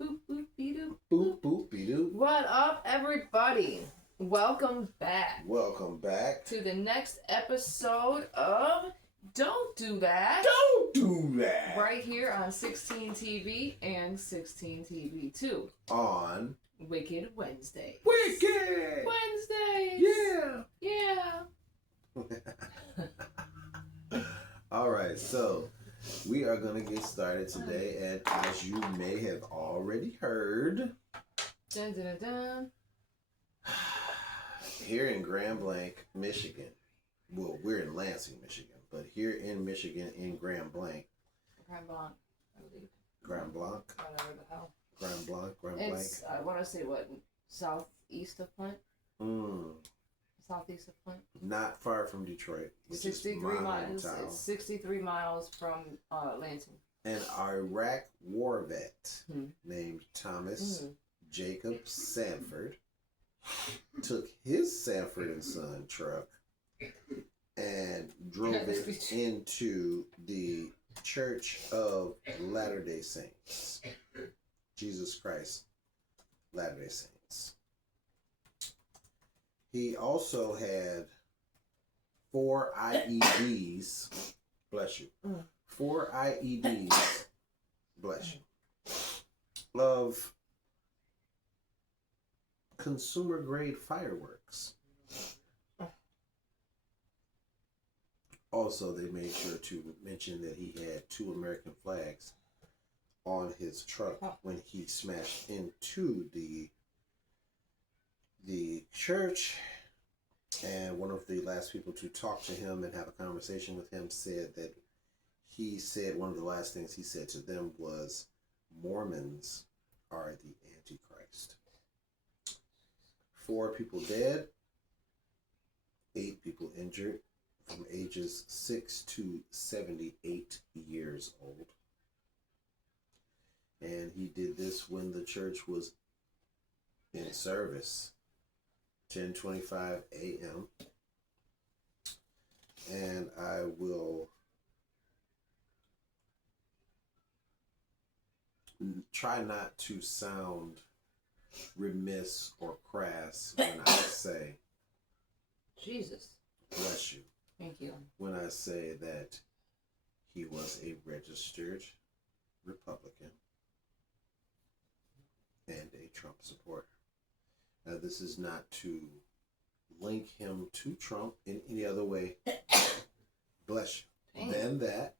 Boop, boop, be-doo. Boop, boop, be-doo. What up, everybody? Welcome back. Welcome back to the next episode of Don't Do That. Don't Do That. Right here on 16 TV and 16 TV 2. On Wicked Wednesday. Wicked Wednesdays. Yeah. All right, so we are going to get started today, and as you may have already heard, Dun, dun, dun, dun. here in Grand Blanc, Michigan, well, we're in Lansing, Michigan, but here in Michigan, in Grand Blanc, Grand Blanc, I believe. Grand Blanc, Whatever the hell. Grand Blanc, It's, I want to say what, southeast of Flint? Southeast of Flint? Not far from Detroit, which 63 is my miles. hometown. It's 63 miles from Lansing. An Iraq war vet named Thomas Jacob Sanford took his Sanford and Son truck and drove it into the Church of Latter-day Saints. Jesus Christ, Latter-day Saints. He also had 4 IEDs, bless you, 4 IEDs, bless you, of consumer-grade fireworks. Also, they made sure to mention that he had 2 American flags on his truck when he smashed into the church. And one of the last people to talk to him and have a conversation with him said that he said one of the last things he said to them was, Mormons are the Antichrist. 4 people dead, 8 people injured, from ages 6 to 78 years old. And he did this when the church was in service, 10:25 a.m. And I will try not to sound remiss or crass when I say, Jesus. Bless you. Thank you. When I say that he was a registered Republican and a Trump supporter. Now, this is not to link him to Trump in any other way, bless you, than that,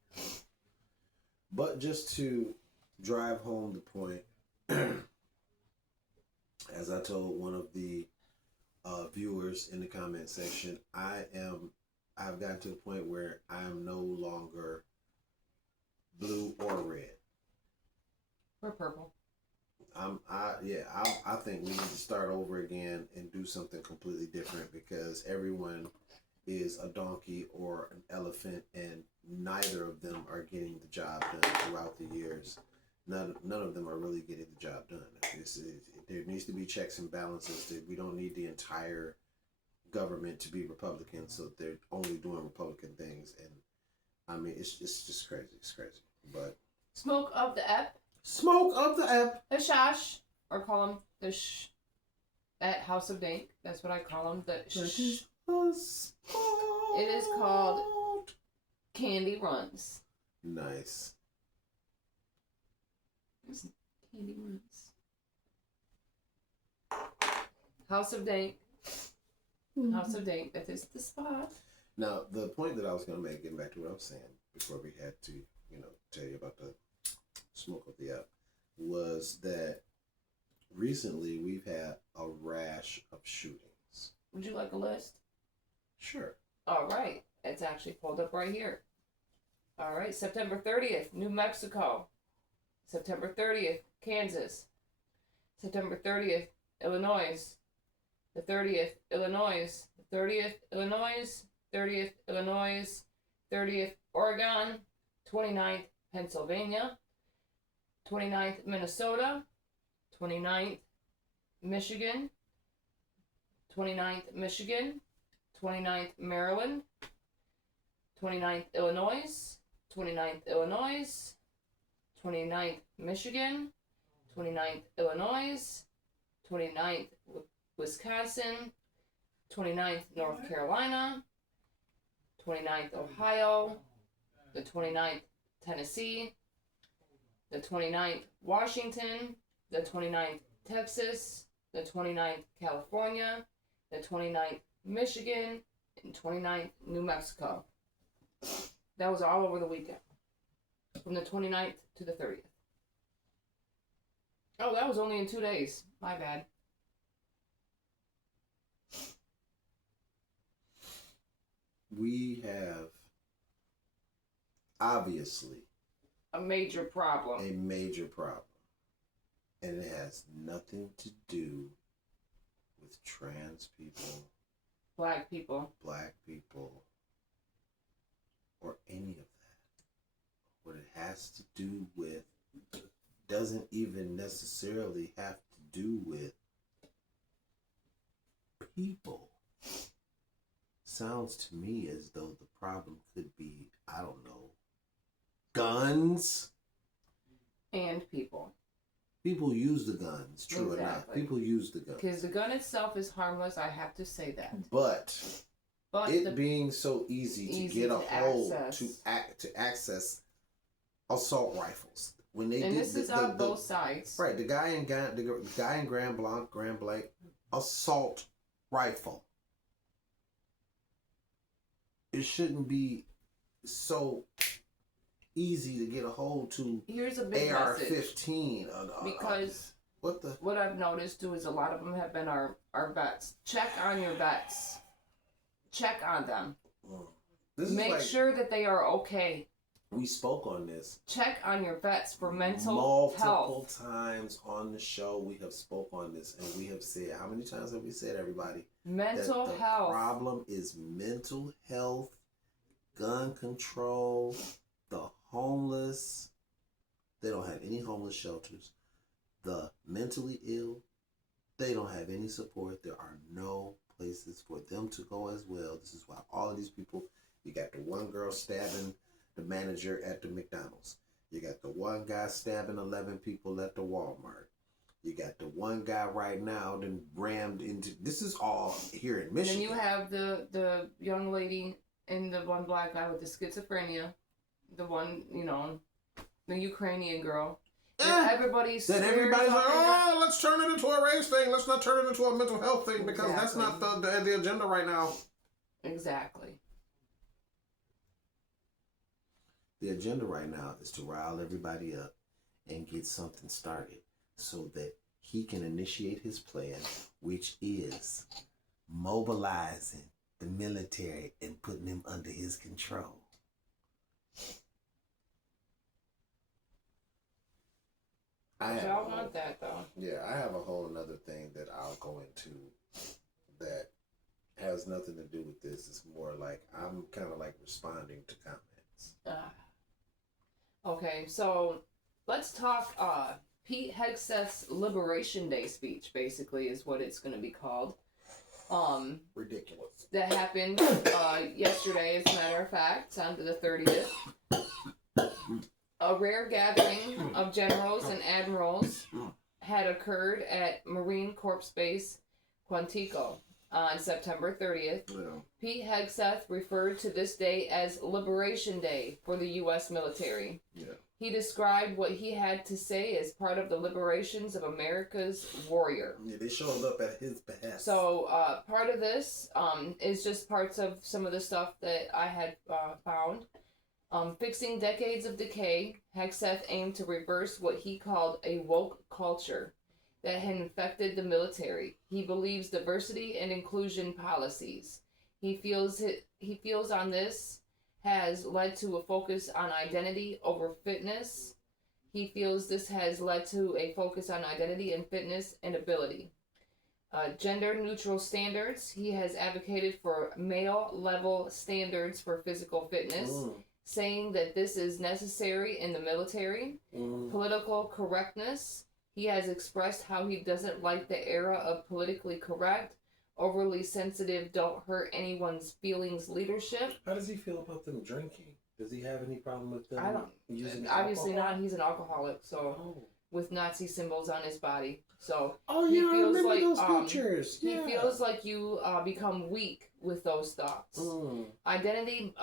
but just to drive home the point, as I told one of the viewers in the comment section, I've gotten to the point where I am no longer blue or red. We're purple. I think we need to start over again and do something completely different, because everyone is a donkey or an elephant, and neither of them are getting the job done throughout the years. None of them are really getting the job done. There needs to be checks and balances. We don't need the entire government to be Republican, so they're only doing Republican things. And I mean, it's just crazy. It's crazy. But Smoke of the ep. Smoke of the ep. The shash, or call him the at House of Dank. That's what I call him. The sh. It is called Candy Runs. Nice. Candy Runs. House of Dank. House of Dank. That is the spot. Now, the point that I was going to make, getting back to what I was saying before we had to, tell you about the smoke of the up, was that recently we've had a rash of shootings. Would you like a list? Sure. All right. It's actually pulled up right here. All right. September 30th, New Mexico. September 30th, Kansas. September 30th, Illinois. The 30th, Illinois. The 30th, Illinois. 30th, Illinois. 30th, Oregon. 29th, Pennsylvania. 29th, Minnesota. 29th, Michigan. 29th, Michigan. 29th, Maryland. 29th, Illinois. 29th, Illinois. 29th, Michigan. 29th, Illinois, 29th, Wisconsin, 29th, North Carolina, 29th, Ohio, the 29th, Tennessee, the 29th, Washington, the 29th, Texas, the 29th, California, the 29th, Michigan, and 29th, New Mexico. That was all over the weekend. From the 29th to the 30th. Oh, that was only in 2 days. My bad. We have, obviously, a major problem. A major problem. And it has nothing to do with trans people, black people, or any of that. What it has to do with doesn't even necessarily have to do with people. Sounds to me as though the problem could be, I don't know, guns and people. People use the guns, true enough. People use the guns. Because the gun itself is harmless, I have to say that. But it being so easy to get a hold to access assault rifles. When they and this is on both sides. Right, the guy in Grand Blanc, assault rifle. It shouldn't be so easy to get a hold to. Here's a big AR-15. Because what I've noticed too is a lot of them have been our vets. Check on your vets. Check on them. Make sure that they are okay. We spoke on this. Check on your vets for mental health. Multiple times on the show we have spoke on this, and we have said, how many times have we said, everybody? Mental health. The problem is mental health, gun control, the homeless. They don't have any homeless shelters. The mentally ill, they don't have any support. There are no places for them to go as well. This is why all of these people, you got the one girl stabbing the manager at the McDonald's. You got the one guy stabbing 11 people at the Walmart. You got the one guy right now then rammed into, this is all here in Michigan. And you have the young lady and the one black guy with the schizophrenia. The one, the Ukrainian girl. Everybody's like, oh, let's turn it into a race thing. Let's not turn it into a mental health thing because that's not the agenda right now. Exactly. The agenda right now is to rile everybody up and get something started so that he can initiate his plan, which is mobilizing the military and putting them under his control. Y'all want that though. Yeah, I have a whole another thing that I'll go into that has nothing to do with this. It's more like I'm kind of like responding to comments. Okay, so let's talk Pete Hegseth's Liberation Day speech, basically, is what it's going to be called. Ridiculous. That happened yesterday, as a matter of fact, on to the 30th. A rare gathering of generals and admirals had occurred at Marine Corps Base Quantico on September 30th. Yeah. Pete Hegseth referred to this day as Liberation Day for the U.S. military. Yeah. He described what he had to say as part of the liberations of America's warrior. Yeah, they showed up at his behest. So part of this is just parts of some of the stuff that I had found. Fixing decades of decay, Hegseth aimed to reverse what he called a woke culture that had infected the military. He believes diversity and inclusion policies. He feels on this has led to a focus on identity over fitness. He feels this has led to a focus on identity and fitness and ability. Gender-neutral standards. He has advocated for male-level standards for physical fitness. Saying that this is necessary in the military. Political correctness. He has expressed how he doesn't like the era of politically correct, overly sensitive, don't hurt anyone's feelings leadership. How does he feel about them drinking? Does he have any problem with them using alcohol? Obviously not. He's an alcoholic, so with Nazi symbols on his body. So Oh he yeah, I feels remember like those pictures. he Yeah. feels like you become weak with those thoughts. Identity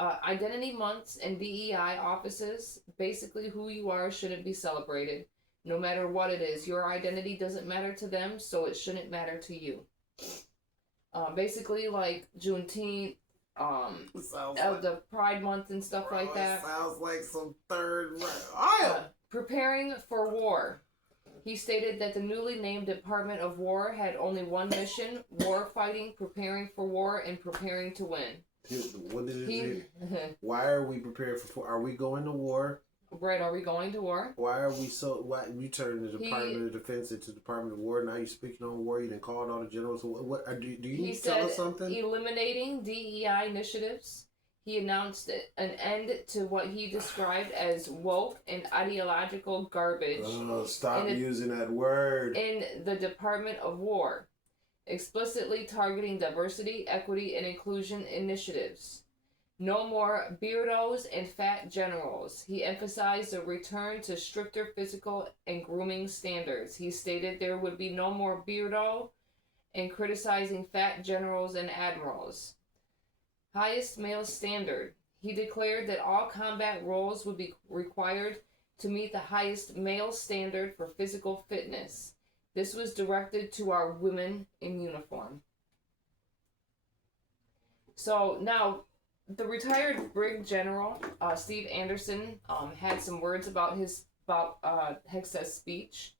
months and DEI offices, basically who you are shouldn't be celebrated, no matter what it is. Your identity doesn't matter to them, so it shouldn't matter to you. Basically, like Juneteenth, the Pride Month and stuff like that. Sounds like some third round. Preparing for war. He stated that the newly named Department of War had only one mission: war fighting, preparing for war, and preparing to win. What did it say? Why are we prepared for? Are we going to war? Right, are we going to war? Why are we so? Why you turned the Department of Defense into Department of War? Now you're speaking on war. You didn't call all the generals. What do you need to tell us something? Eliminating DEI initiatives. He announced an end to what he described as woke and ideological garbage. Oh, stop using that word. In the Department of War, explicitly targeting diversity, equity, and inclusion initiatives. No more beardos and fat generals. He emphasized a return to stricter physical and grooming standards. He stated there would be no more beardo and criticizing fat generals and admirals. Highest male standard. He declared that all combat roles would be required to meet the highest male standard for physical fitness. This was directed to our women in uniform. So now, the retired Brig General, Steve Anderson, had some words about Hegseth's speech.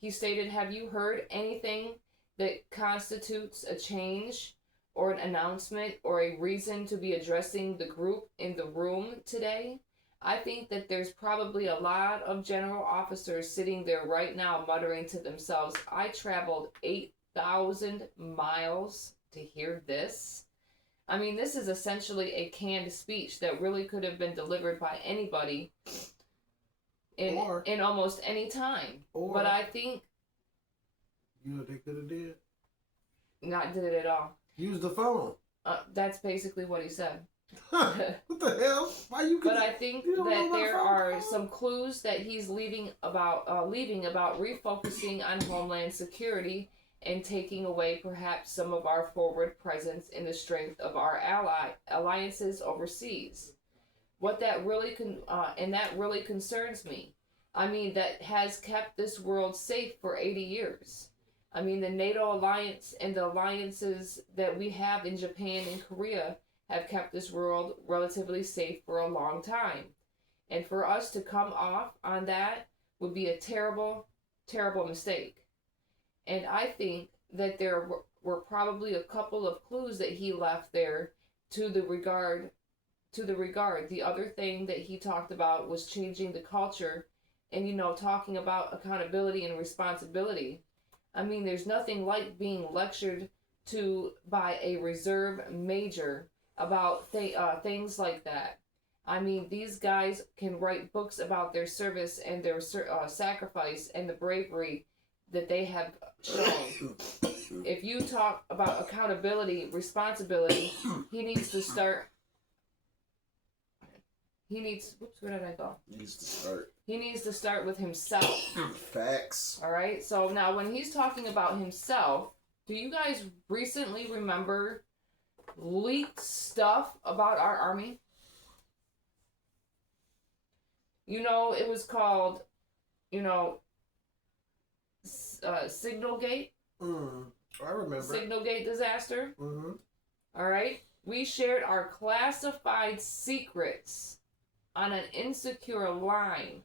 He stated, "Have you heard anything that constitutes a change or an announcement or a reason to be addressing the group in the room today? I think that there's probably a lot of general officers sitting there right now muttering to themselves, I traveled 8,000 miles to hear this." I mean, this is essentially a canned speech that really could have been delivered by anybody in almost any time. But I think... You know what they could have did? Not did it at all. Use the phone. That's basically what he said. What the hell? Why you? But I think that there are some clues that he's leaving about refocusing on homeland security and taking away perhaps some of our forward presence in the strength of our alliances overseas. What that really that really concerns me. I mean, that has kept this world safe for 80 years. I mean, the NATO alliance and the alliances that we have in Japan and Korea have kept this world relatively safe for a long time. And for us to come off on that would be a terrible, terrible mistake. And I think that there were probably a couple of clues that he left there to the regard. The other thing that he talked about was changing the culture and, talking about accountability and responsibility. I mean, there's nothing like being lectured to by a reserve major about things like that. I mean, these guys can write books about their service and their sacrifice and the bravery that they have shown. If you talk about accountability, responsibility, he needs to start. Where did I go? He needs to start. He needs to start with himself. Facts. All right. So now, when he's talking about himself, do you guys recently remember leaked stuff about our army? It was called, Signalgate. I remember. Signalgate disaster. Mm-hmm. All right. We shared our classified secrets on an insecure line.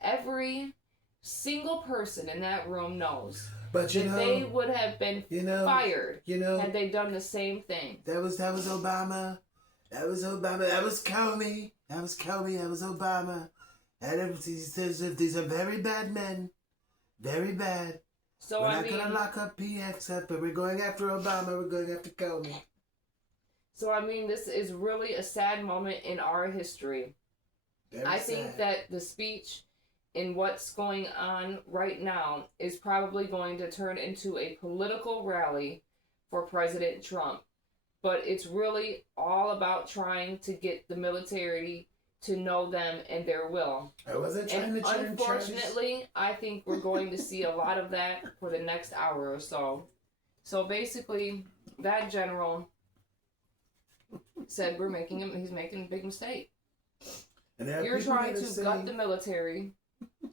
Every single person in that room knows that they would have been fired had they done the same thing. That was Obama. That was Obama. That was Comey. That was Obama. And he says these are very bad men. Very bad. So we're not going to lock up Hegseth, but we're going after Obama. We're going after Comey. So, I mean, this is really a sad moment in our history. I think that the speech in what's going on right now is probably going to turn into a political rally for President Trump. But it's really all about trying to get the military to know them and their will. I wasn't trying And to turn unfortunately, I think we're going to see a lot of that for the next hour or so. So basically, that general said he's making a big mistake. And you're trying to gut the military.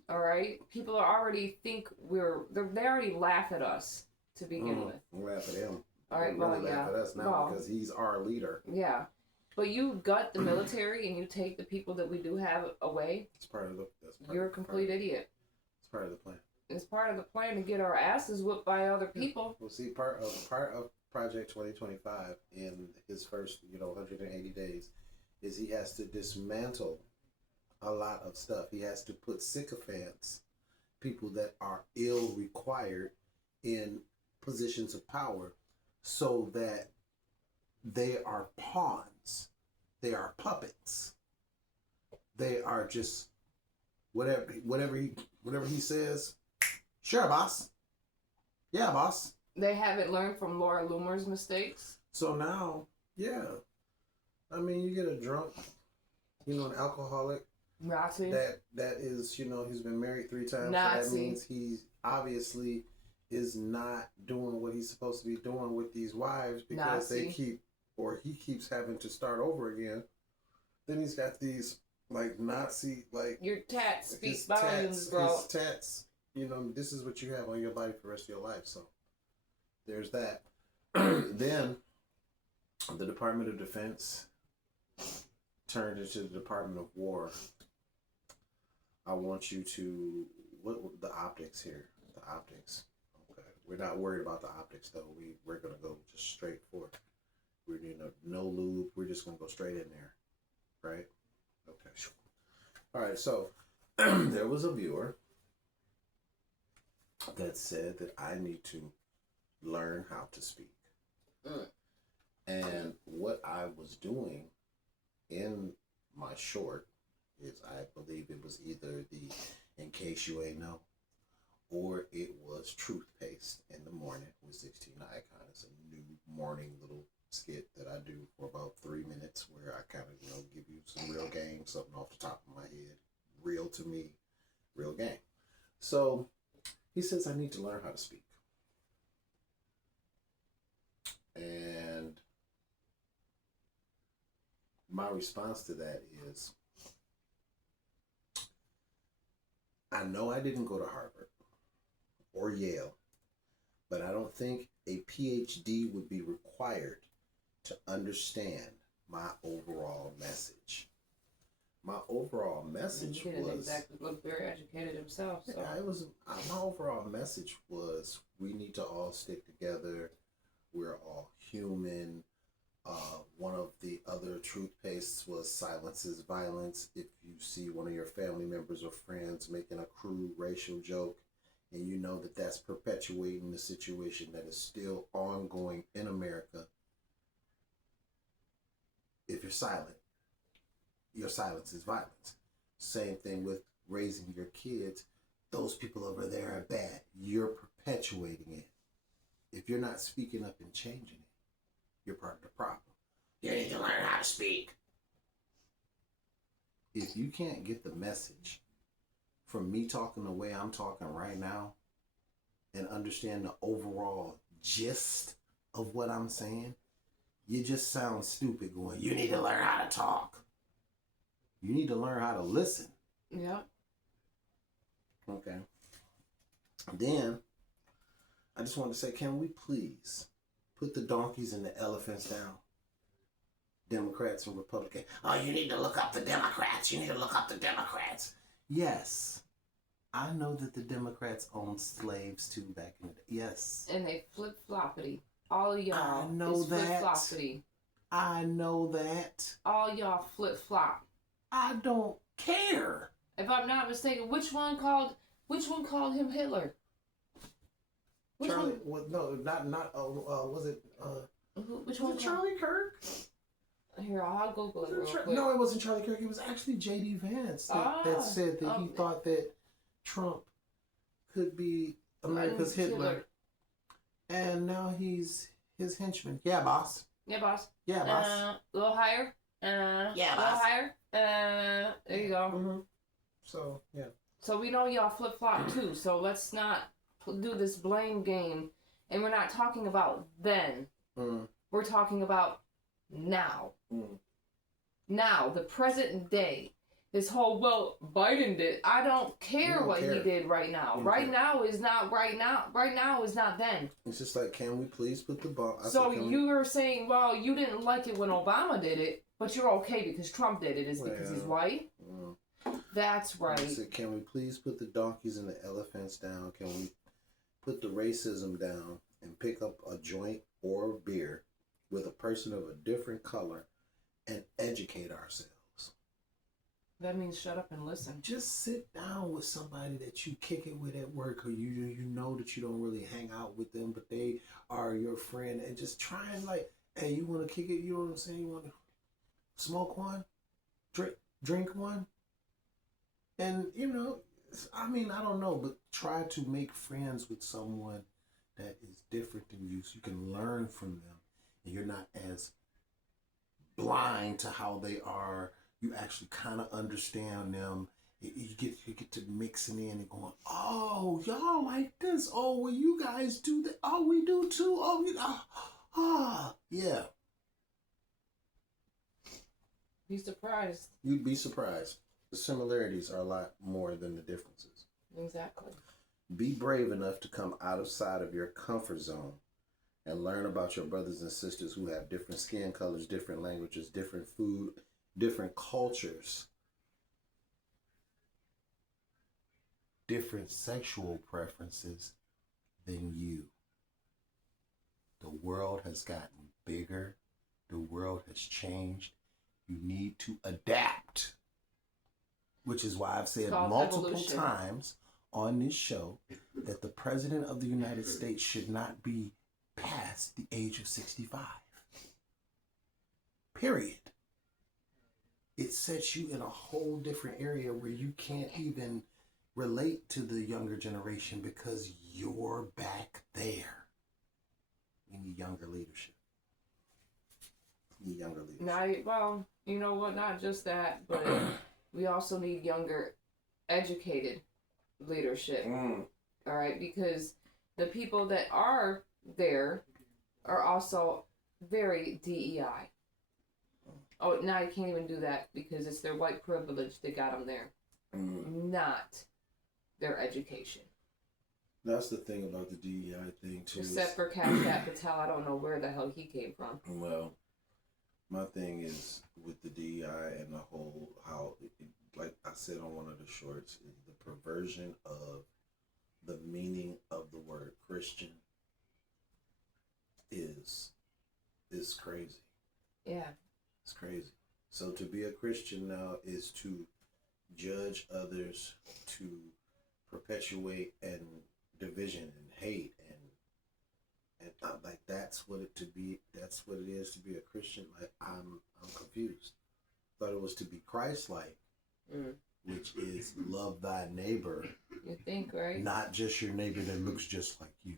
All right, people already think they already laugh at us to begin with. Laugh at him. All right, really laugh at us now because he's our leader. Yeah, but you gut the military and you take the people that we do have away. It's part of the. You're a complete idiot. It's part of the plan. It's part of the plan to get our asses whooped by other people. Well, see, part of Project 2025 in his first 180 days is he has to dismantle a lot of stuff. He has to put sycophants, people that are ill required, in positions of power, so that they are pawns, they are puppets, they are just whatever he says. Sure, boss. Yeah, boss. They haven't learned from Laura Loomer's mistakes. So now, yeah, I mean, you get a drunk, an alcoholic. Nazi. That is, he's been married 3 times. Nazi. So that means he obviously is not doing what he's supposed to be doing with these wives because he keeps having to start over again. Then he's got these Nazi your tats speak volumes, bro. His tats, this is what you have on your body for the rest of your life. So there's that. Then the Department of Defense turned into the Department of War. I want you to the optics here. The optics. Okay, we're not worried about the optics though. We're gonna go just straight for it. We're no lube. We're just gonna go straight in there, right? Okay. All right. So there was a viewer that said that I need to learn how to speak, and what I was doing in my short is I believe it was either the In Case You Ain't Know or it was Truth Paste in the Morning with 16 Icon. It's a new morning little skit that I do for about 3 minutes where I kind of give you some real game, something off the top of my head, real to me, real game. So he says I need to learn how to speak. And my response to that is, I know I didn't go to Harvard or Yale, but I don't think a PhD would be required to understand my overall message. My overall message he didn't exactly look very educated himself. So. Yeah, my overall message was we need to all stick together. We're all human. One of the other truth pastes was silence is violence. If you see one of your family members or friends making a crude racial joke and you know that that's perpetuating the situation that is still ongoing in America, if you're silent, your silence is violence. Same thing with raising your kids. Those people over there are bad. You're perpetuating it. If you're not speaking up and changing it, you're part of the problem. You need to learn how to speak. If you can't get the message from me talking the way I'm talking right now and understand the overall gist of what I'm saying, you just sound stupid going, you need to learn how to talk. You need to learn how to listen. Yeah. Okay. Then, I just want to say, can we please put the donkeys and the elephants down? Democrats and Republicans. Oh, you need to look up the Democrats. You need to look up the Democrats. Yes. I know that the Democrats owned slaves too back in the day. Yes. And they flip-floppity. All y'all. I know that. Flip-floppity. I know that. All y'all flip-flop. I don't care. If I'm not mistaken, which one called him Hitler? Which Charlie, one? well, no, not was it Which was one? it Charlie Kirk? Here, I'll Google it real quick. No, it wasn't Charlie Kirk. It was actually J.D. Vance that said that he thought that Trump could be America's Hitler. And now he's his henchman. Yeah, boss. Yeah, boss. Yeah, boss. A little higher. Yeah, a little boss. higher. There you go. Mm-hmm. So, yeah. So we know y'all flip flop too. So let's not do this blame game. And we're not talking about then. Mm. We're talking about now. Mm. Now, the present day. This whole, well, Biden did. I don't care what he did right now. Right now is not right now. Right now is not then. It's just like, can we please put the ball? So you were saying, well, you didn't like it when Obama did it, but you're okay because Trump did it. Is because he's white? That's right. I said, can we please put the donkeys and the elephants down? Can we put the racism down and pick up a joint or a beer with a person of a different color and educate ourselves? That means shut up and listen. Just sit down with somebody that you kick it with at work, or you know that you don't really hang out with them, but they are your friend, and just try and like, hey, you want to kick it? You know what I'm saying? You want to smoke one, drink one, and I mean, I don't know, but try to make friends with someone that is different than you, so you can learn from them, and you're not as blind to how they are. You actually kind of understand them. You get to mixing in and going, oh, y'all like this. Oh, well, you guys do that. Oh, we do too. Oh, yeah. Be surprised. You'd be surprised. The similarities are a lot more than the differences. Exactly. Be brave enough to come outside of your comfort zone and learn about your brothers and sisters who have different skin colors, different languages, different food, different cultures, different sexual preferences than you. The world has gotten bigger. The world has changed. You need to adapt, which is why I've said multiple times on this show that the President of the United States should not be past the age of 65. Period. It sets you in a whole different area where you can't even relate to the younger generation because you're back there. We need younger leadership. Well, you know what? Not just that, but we also need younger, educated leadership. All right, because the people that are there are also very DEI. Oh, now you can't even do that because it's their white privilege that got them there, not their education. That's the thing about the DEI thing too. Except for Hegseth Patel, I don't know where the hell he came from. Well, my thing is with the DEI and the whole how, like I said on one of the shorts, is the perversion of the meaning of the word Christian is crazy. Yeah. It's crazy. So to be a Christian now is to judge others, to perpetuate and division and hate and like that's what it is to be a Christian. Like I'm confused. Thought it was to be Christ-like, which is love thy neighbor. You think, right? Not just your neighbor that looks just like you.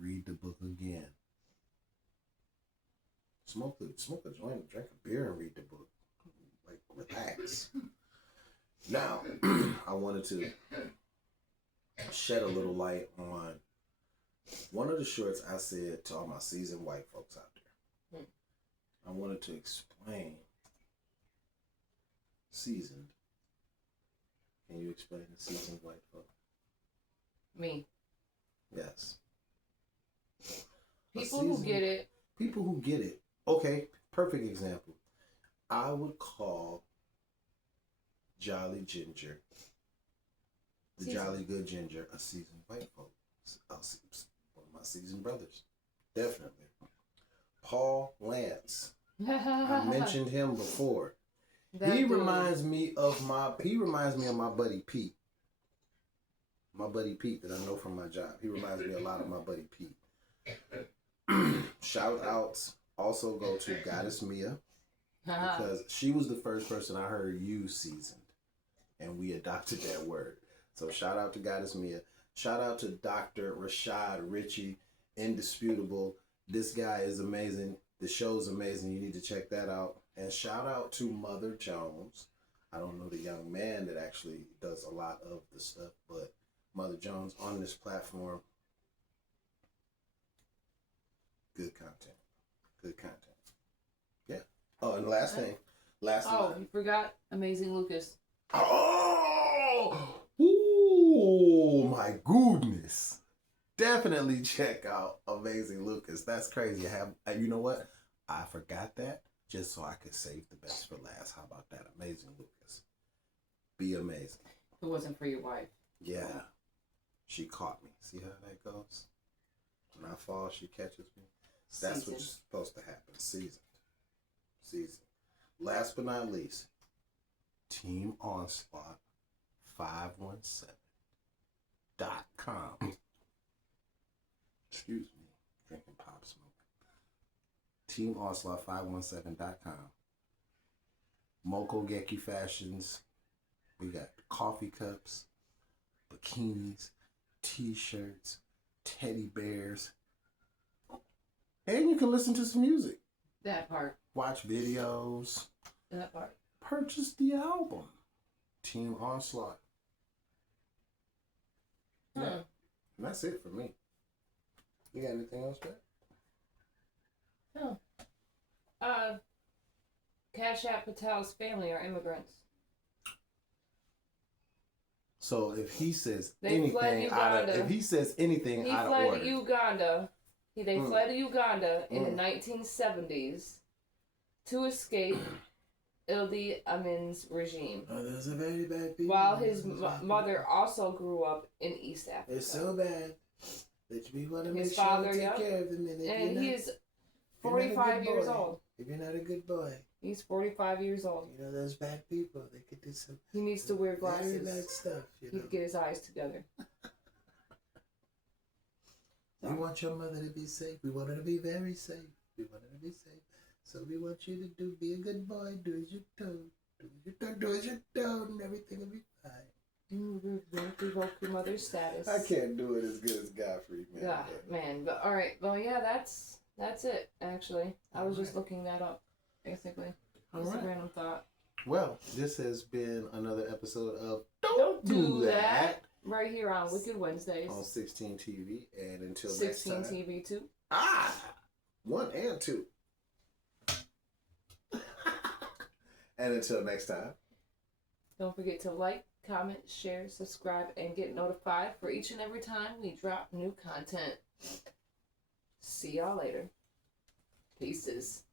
Read the book again. Smoke a joint, drink a beer, and read the book. Like, relax. Now, I wanted to shed a little light on one of the shorts I said to all my seasoned white folks out there. I wanted to explain seasoned. Can you explain the seasoned white folk? Me. Yes. People who get it. People who get it. Okay, perfect example. I would call Jolly Ginger, the Jolly Good Ginger, a seasoned white folk. One of my seasoned brothers. Definitely. Paul Lance. I mentioned him before. He reminds me of my buddy Pete. My buddy Pete that I know from my job. He reminds me a lot of my buddy Pete. Shout outs also go to Goddess Mia, because she was the first person I heard use seasoned, and we adopted that word. So shout out to Goddess Mia. Shout out to Dr. Rashad Ritchie, indisputable. This guy is amazing. The show's amazing. You need to check that out. And shout out to Mother Jones. I don't know the young man that actually does a lot of the stuff, but Mother Jones on this platform. Good content. Good content. Yeah. Oh, and the last thing. You forgot Amazing Lucas. Oh! Ooh, my goodness. Definitely check out Amazing Lucas. That's crazy. You know what? I forgot that just so I could save the best for last. How about that? Amazing Lucas. Be amazing. If it wasn't for your wife. Yeah. She caught me. See how that goes? When I fall, she catches me. That's what's supposed to happen. Seasoned. Last but not least, Team Onslaught 517.com. Excuse me. Drinking pop smoke. Team Onslaught 517.com. Moko Geki fashions. We got coffee cups, bikinis, t-shirts, teddy bears. And you can listen to some music. That part. Watch videos. That part. Purchase the album. Team Onslaught. Yeah. And that's it for me. You got anything else, Pat? No. Cash App Patel's family are immigrants. So if he says They anything out of he fled order. to Uganda. They fled to Uganda in the 1970s to escape Idi Amin's regime. Oh, those are very bad people. While his mother also grew up in East Africa. It's so bad that we want to make His sure father, to take care of them. And he is 45 years old. If you're not a good boy. He's 45 years old. You know, those bad people, they could do some... He needs to wear glasses. Very bad stuff, you know. He'd get his eyes together. We want your mother to be safe. We want her to be very safe. So we want you to be a good boy. Do as you're told. Do as you're told, and everything will be fine. You revoke your mother's status. I can't do it as good as Godfrey, man. Yeah, man. But all right. Well, yeah, that's it. Actually, I was just looking that up, basically. Just a random thought. Well, this has been another episode of Don't Do That. Right here on Wicked Wednesdays. On 16 TV. And until 16 next time. 16 TV too. 1 and 2. And until next time. Don't forget to like, comment, share, subscribe, and get notified for each and every time we drop new content. See y'all later. Peaces.